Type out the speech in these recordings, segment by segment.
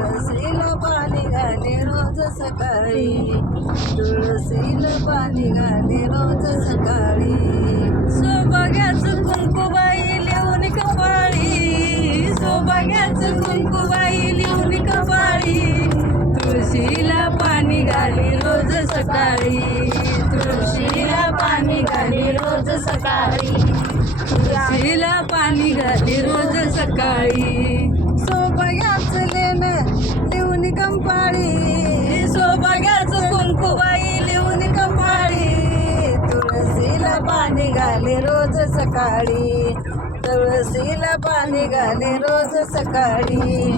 तुळसीला पाणी घाले रोज सकाळी. तुळसीला पाणी घाले रोज सकाळी. सौभाग्याचं कुंकुबाई लिहून कपाळी. सौभाग्याचं कुंकुबाई लिहून कपाळी. तुळशीला पाणी घाली रोज सकाळी. तुळशीला पाणी घाली रोज सकाळी. तुळशीला पाणी घाली रोज सकाळी. कंपाळी. सौभाग्याचं कुंकुबाई लिहून कंपाळी. तुळशीला पाणी घाले रोज सकाळी. तुळशीला पाणी घाले रोज सकाळी.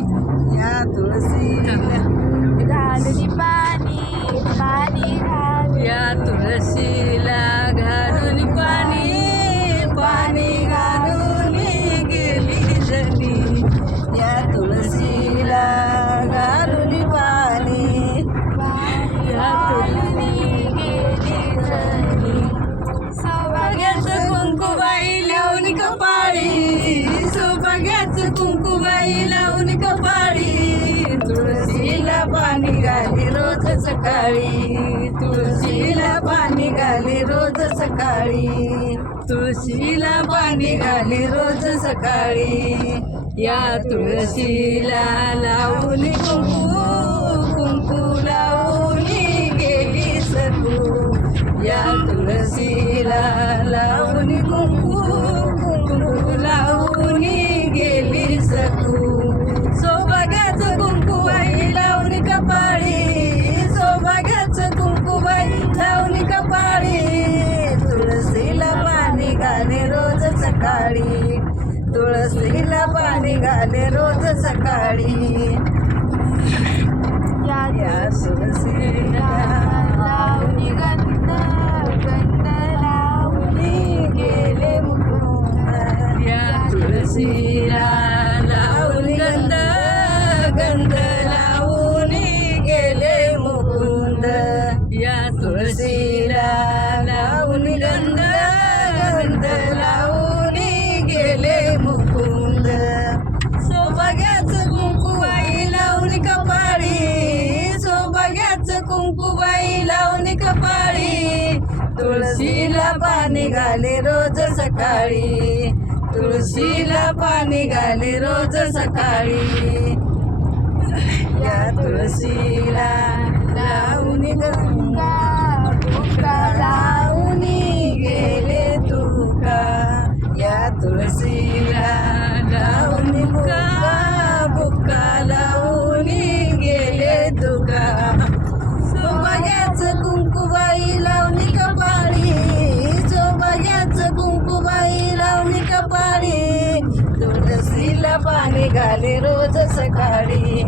सकाळी तुळशीला पाणी घाली रोज सकाळी. तुळशीला पाणी घाली रोज सकाळी. या तुळशीला लावून कुंकू कुंकू लावून गेली सकू या तुळशीला सकाळी. तुळशीला पाणी घाले रोज सकाळी. या लावणी गंध गंध लावणी गेले मुकुंद या गंध गंध लावून गेले मुकुंद. या गंध गंध पाणी घाले रोज सकाळी. तुळशीला पाणी घाले रोज सकाळी. या तुळशीला लावून घाली रोज सकाळी.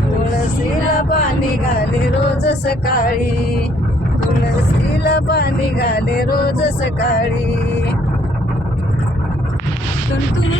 तुळशीला पाणी घाले रोज सकाळी. तुळशीला पाणी घाले रोज सकाळी. तुंतुन